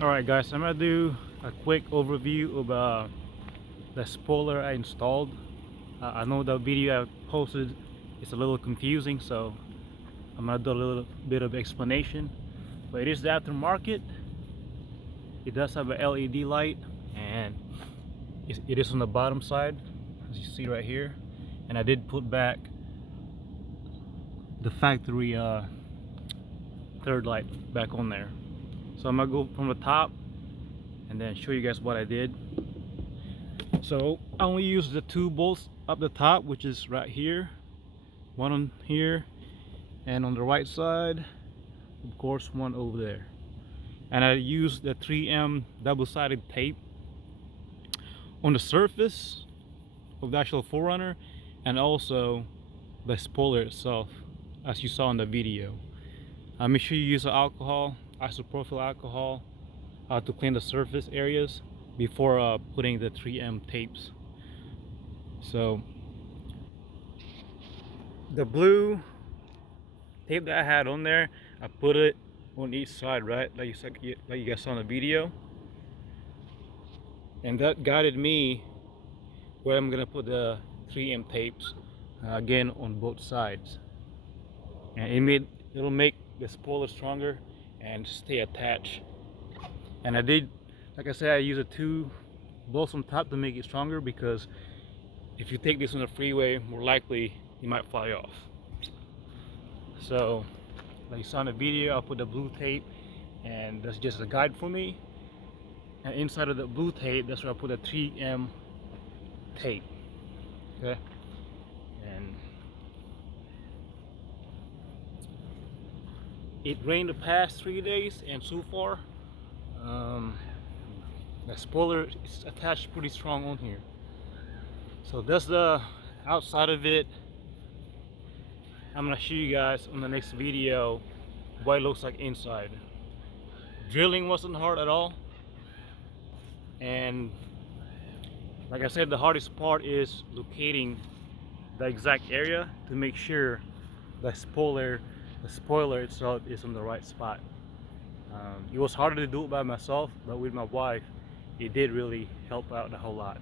Alright guys, I'm gonna do a quick overview of the spoiler I installed. I know the video I posted is a little confusing, so I'm gonna do a little bit of explanation. But it is the aftermarket. It does have a LED light, and it is on the bottom side, as you see right here. And I did put back the factory third light back on there. So I'm gonna go from the top and then show you guys what I did. So I only used the two bolts up the top, which is right here, one on here, and on the right side, of course, one over there. And I used the 3M double-sided tape on the surface of the actual 4Runner, and also the spoiler itself, as you saw in the video. Make sure you use alcohol, isopropyl alcohol, to clean the surface areas before putting the 3M tapes. So the blue tape that I had on there, I put it on each side, right, like you guys saw in the video, and that guided me where I'm gonna put the 3M tapes again on both sides, and it'll make the spoiler stronger and stay attached. And I did, like I said, I used a two bolts on top to make it stronger, because if you take this on the freeway, more likely you might fly off. So like you saw in the video, I'll put the blue tape, and that's just a guide for me. And inside of the blue tape, that's where I put a 3M tape. Okay, and it rained the past 3 days, and so far the spoiler is attached pretty strong on here. So that's the outside of it. I'm gonna show you guys on the next video what it looks like inside. Drilling wasn't hard at all, and like I said, the hardest part is locating the exact area to make sure the spoiler itself is on the right spot. It was harder to do it by myself, but with my wife, it did really help out a whole lot.